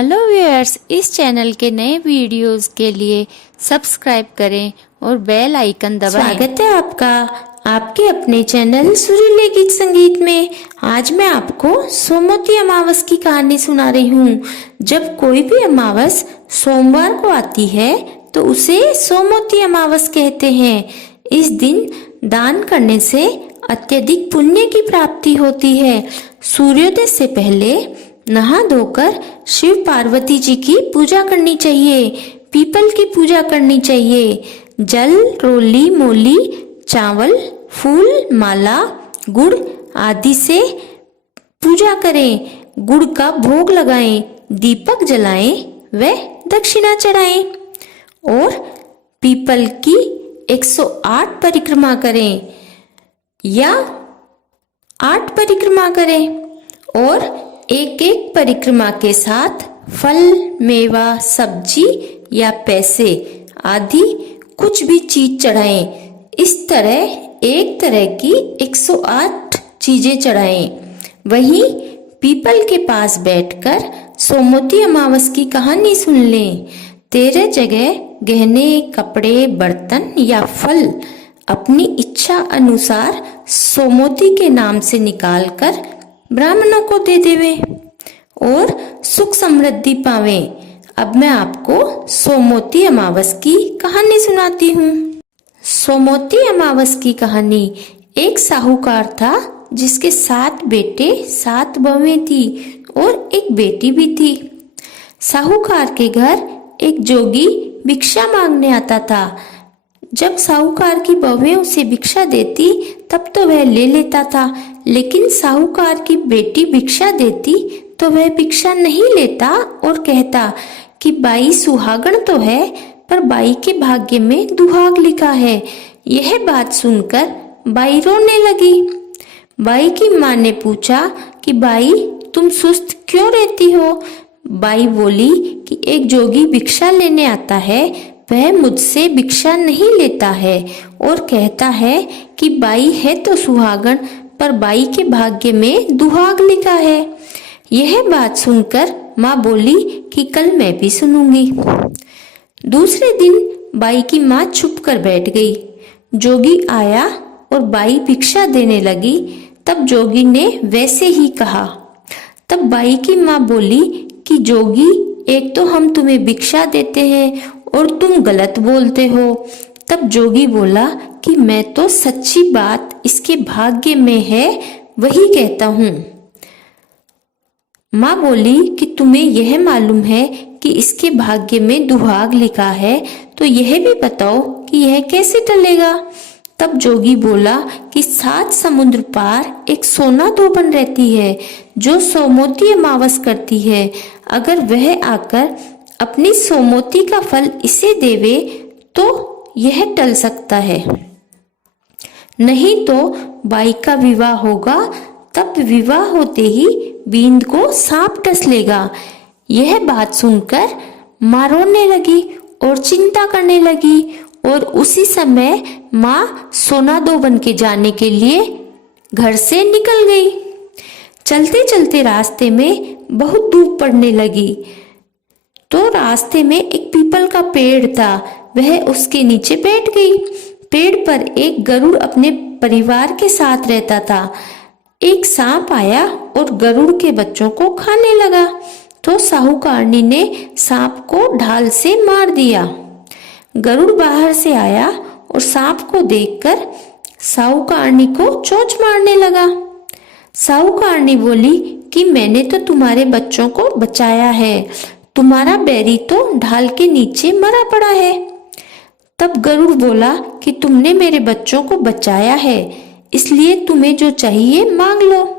Hello viewers, इस channel के नए वीडियोस के लिए सब्सक्राइब करें और बेल आइकन दबाएं। स्वागत है आपका आपके अपने चैनल सुरीले गीत संगीत में। आज मैं आपको सोमवती अमावस की कहानी सुना रही हूँ। जब कोई भी अमावस सोमवार को आती है तो उसे सोमवती अमावस कहते हैं। इस दिन दान करने से अत्यधिक पुण्य की प्राप्ति होती है। सूर्योदय से पहले नहा धोकर शिव पार्वती जी की पूजा करनी चाहिए। पीपल की पूजा करनी चाहिए। जल, रोली, मोली, चावल, फूल, माला, गुड़ आदि से पूजा करें। गुड़ का भोग लगाएं, दीपक जलाएं व दक्षिणा चढ़ाएं और पीपल की 108 परिक्रमा करें या 8 परिक्रमा करें और एक एक परिक्रमा के साथ फल, मेवा, सब्जी या पैसे आदि कुछ भी चीज चढ़ाएं। इस तरह एक तरह की 108 चीजें चढ़ाएं। वहीं पीपल के पास बैठकर सोमवती अमावस की कहानी सुन लें। 13 जगह गहने, कपड़े, बर्तन या फल अपनी इच्छा अनुसार सोमवती के नाम से निकालकर ब्राह्मणों को दे देवे और सुख समृद्धि पावे। अब मैं आपको सोमवती अमावस की कहानी सुनाती हूँ। सोमवती अमावस की कहानी। एक साहूकार था जिसके 7 बेटे 7 बहुएं थी और एक बेटी भी थी। साहूकार के घर एक जोगी भिक्षा मांगने आता था। जब साहूकार की बहुएं उसे भिक्षा देती तब तो वह ले लेता था, लेकिन साहूकार की बेटी भिक्षा देती तो वह भिक्षा नहीं लेता और कहता कि बाई सुहागण तो है पर बाई के भाग्य में दुहाग लिखा है। यह बात सुनकर बाई रोने लगी। बाई की माँ ने पूछा कि बाई तुम सुस्त क्यों रहती हो? बाई बोली कि एक जोगी भिक्षा लेने आता है, वह मुझसे भिक्षा नहीं लेता है और कहता है कि बाई है तो सुहागण पर बाई के भाग्य में दुहाग लिखा है। यह बात सुनकर माँ बोली कि कल मैं भी सुनूंगी। दूसरे दिन बाई की माँ चुप कर बैठ गई। जोगी आया और बाई भिक्षा देने लगी। तब जोगी ने वैसे ही कहा। तब बाई की माँ बोली कि जोगी, एक तो हम तुम्हें भिक्षा देते हैं और तुम गलत बोलते हो। तब जोगी बोला कि मैं तो सच्ची बात इसके भाग्य में है वही कहता हूँ। माँ बोली कि तुम्हें यह मालूम है कि इसके भाग्य में दुहाग लिखा है, तो यह भी बताओ कि यह कैसे टलेगा। तब जोगी बोला कि 7 समुद्र पार एक सोना धोबन रहती है जो सोमवती अमावस करती है। अगर वह आकर अपनी सोमवती का फल इसे देवे तो यह टल सकता है, नहीं तो बाई का विवाह होगा। तब विवाह होते ही बींद को सांप डस लेगा। यह बात सुनकर माँ रोने लगी और चिंता करने लगी और उसी समय माँ सोना धोबन के जाने के लिए घर से निकल गई। चलते चलते रास्ते में बहुत धूप पड़ने लगी तो रास्ते में एक पीपल का पेड़ था। वह उसके नीचे बैठ गई। पेड़ पर एक गरुड़ अपने परिवार के साथ रहता था। एक सांप आया और गरुड़ के बच्चों को खाने लगा तो साहूकारनी ने सांप को ढाल से मार दिया। गरुड़ बाहर से आया और सांप को देखकर साहूकारनी को चोंच मारने लगा। साहूकारनी बोली कि मैंने तो तुम्हारे बच्चों को बचाया है, तुम्हारा बैरी तो ढाल के नीचे मरा पड़ा है। तब गरुड़ बोला कि तुमने मेरे बच्चों को बचाया है, इसलिए तुम्हें जो चाहिए मांग लो।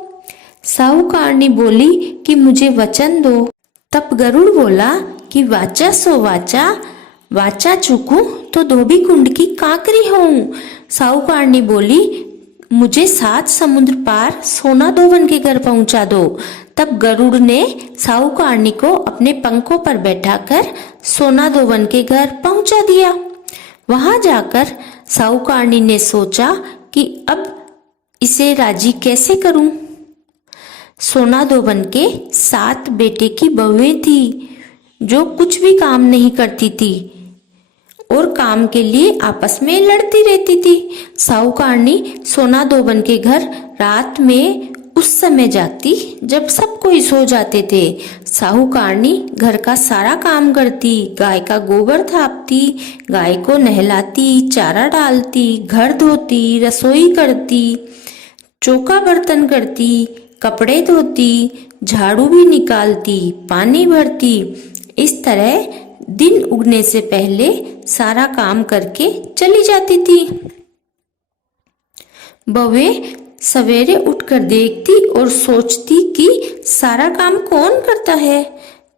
साहूकारनी बोली कि मुझे वचन दो। तब गरुड़ बोला कि वाचा सो वाचा, वाचा चूकूं तो धोबी कुंड की कांकरी होऊं। साहूकारनी बोली मुझे 7 समुद्र पार सोना धोबन के घर पहुंचा दो। तब गरुड़ ने साहूकारनी को अपने पंखों पर बैठाकर सोना धोबन के घर पहुंचा दिया। वहां जाकर साहूकारनी ने सोचा कि अब इसे राजी कैसे करूं। सोना धोबन के 7 बेटे की बहुएं थी। जो कुछ भी काम नहीं करती थी और काम के लिए आपस में लड़ती रहती थी। साहूकारनी सोना धोबन के घर रात में उस समय जाती जब सब कोई सो जाते थे। साहूकारनी घर का सारा काम करती, गाय का गोबर थापती, गाय को नहलाती, चारा डालती, घर धोती, रसोई करती, चौका बर्तन करती, कपड़े धोती, झाड़ू भी निकालती, पानी भरती। इस तरह दिन उगने से पहले सारा काम करके चली जाती थी। बहुएं सवेरे उठकर देखती और सोचती कि सारा काम कौन करता है,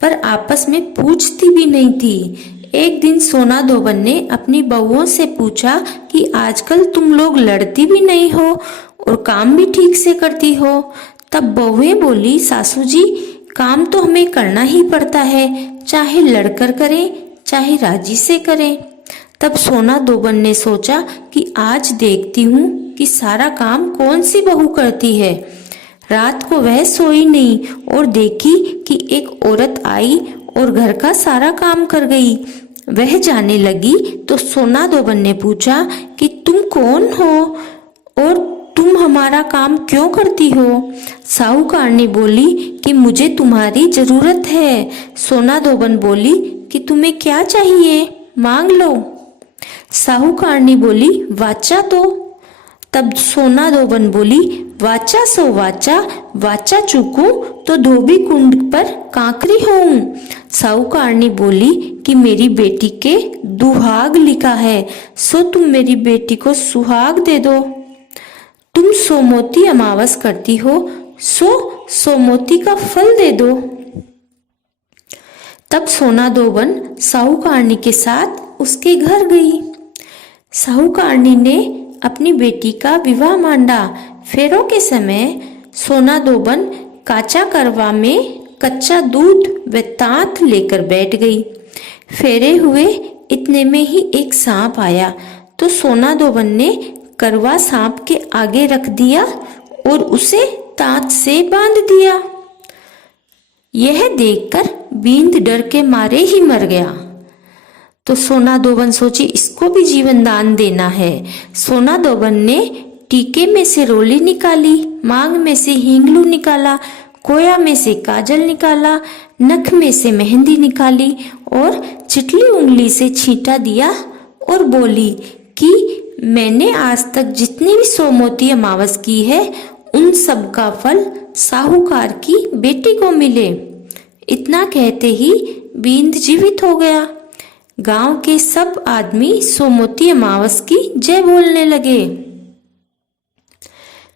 पर आपस में पूछती भी नहीं थी। एक दिन सोना धोबन ने अपनी बहुओं से पूछा कि आजकल तुम लोग लड़ती भी नहीं हो और काम भी ठीक से करती हो। तब बहुएं बोली, सासू जी, काम तो हमें करना ही पड़ता है, चाहे लड़कर करें चाहे राजी से करें। तब सोना धोबन ने सोचा कि आज देखती हूँ कि सारा काम कौन सी बहू करती है। रात को वह सोई नहीं और देखी कि एक औरत आई और घर का सारा काम कर गई। वह जाने लगी तो सोना धोबन ने पूछा कि तुम कौन हो और तुम हमारा काम क्यों करती हो? साहूकारनी बोली कि मुझे तुम्हारी जरूरत है। सोना धोबन बोली कि तुम्हें क्या चाहिए, मांग लो। साहूकारनी बोली, वाचा दो। तब सोना धोबन बोली, वाचा सो वाचा, वाचा चूकूं तो धोबी कुंड पर कांकरी होऊं। साहूकारनी बोली कि मेरी बेटी के दुहाग लिखा है, सो तुम मेरी बेटी को सुहाग दे दो। तुम सोमवती अमावस करती हो, सो सोमवती का फल दे दो। तब सोना धोबन साहूकारनी के साथ उसके घर गई। साहूकारनी ने अपनी बेटी का विवाह मांडा। फेरों के समय सोना धोबन काचा करवा में कच्चा दूध व तांत लेकर बैठ गई। फेरे हुए इतने में ही एक सांप आया तो सोना धोबन ने करवा सांप के आगे रख दिया और उसे तांत से बांध दिया। यह देखकर बींद डर के मारे ही मर गया। तो सोना धोबन सोची इसको भी जीवन दान देना है। सोना धोबन ने टीके में से रोली निकाली, मांग में से हिंगलू निकाला, कोया में से काजल निकाला, नख में से मेहंदी निकाली और चिटली उंगली से छींटा दिया और बोली कि मैंने आज तक जितनी भी सोमवती अमावस की है उन सब का फल साहूकार की बेटी को मिले। इतना कहते ही बींद जीवित हो गया। गांव के सब आदमी सोमवती अमावस की जय बोलने लगे।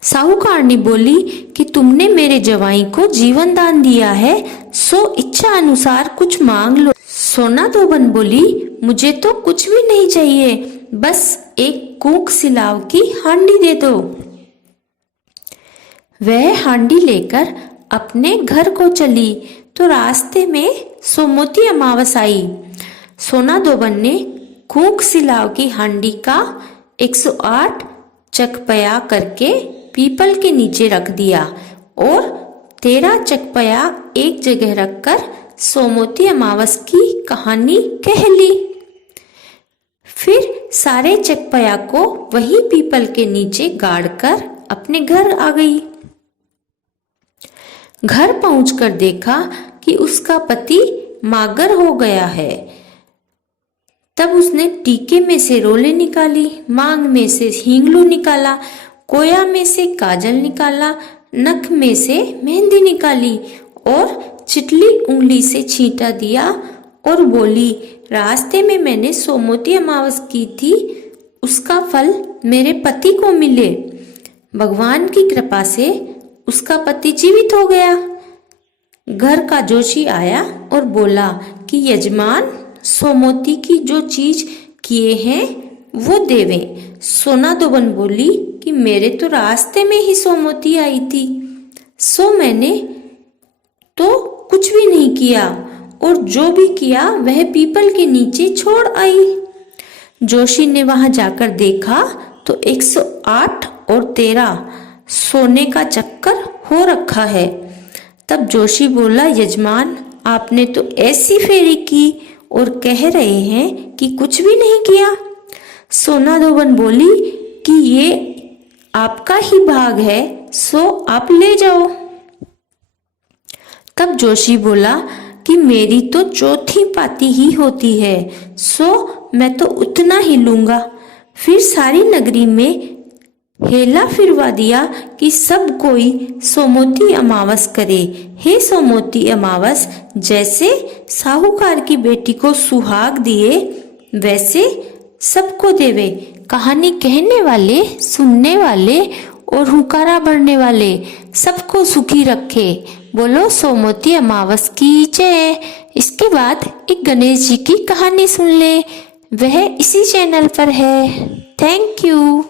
साहूकारनी बोली कि तुमने मेरे जवाई को जीवन दान दिया है, सो इच्छा अनुसार कुछ मांग लो। सोना धोबन बोली, मुझे तो कुछ भी नहीं चाहिए, बस एक कूक सिलाव की हांडी दे दो। वह हांडी लेकर अपने घर को चली तो रास्ते में सोमवती अमावस आई। सोना धोबन ने कूक सिलाव की हांडी का 108 चकपया करके पीपल के नीचे रख दिया और 13 चकपया एक जगह रखकर सोमवती अमावस की कहानी कह ली। फिर सारे चकपया को वही पीपल के नीचे गाड़कर अपने घर आ गई। घर पहुंचकर देखा कि उसका पति मागर हो गया है। तब उसने टीके में से रोले निकाली, मांग में से हिंगलू निकाला, कोया में से काजल निकाला, नख में से मेहंदी निकाली और चिटली उंगली से छींटा दिया और बोली, रास्ते में मैंने सोमवती अमावस की थी, उसका फल मेरे पति को मिले। भगवान की कृपा से उसका पति जीवित हो गया। घर का जोशी आया और बोला कि यजमान, सोमवती की जो चीज किए हैं वो देवें। सोना धोबन बोली कि मेरे तो रास्ते में ही सोमवती आई थी, सो मैंने तो कुछ भी नहीं किया और जो भी किया वह पीपल के नीचे छोड़ आई। जोशी ने वहां जाकर देखा तो 108 और 13 सोने का चक्कर हो रखा है। तब जोशी बोला, यजमान आपने तो ऐसी फेरी की और कह रहे हैं कि कुछ भी नहीं किया। सोना धोबन बोली कि ये आपका ही भाग है, सो आप ले जाओ। तब जोशी बोला कि मेरी तो चौथी पाती ही होती है, सो मैं तो उतना ही लूंगा। फिर सारी नगरी में हेला फिरवा दिया कि सब कोई सोमवती अमावस करे। हे सोमवती अमावस, जैसे साहूकार की बेटी को सुहाग दिए वैसे सबको देवे। कहानी कहने वाले, सुनने वाले और हुकारा भरने वाले सबको सुखी रखे। बोलो सोमवती अमावस की जय। इसके बाद एक गणेश जी की कहानी सुन ले, वह इसी चैनल पर है। Thank you.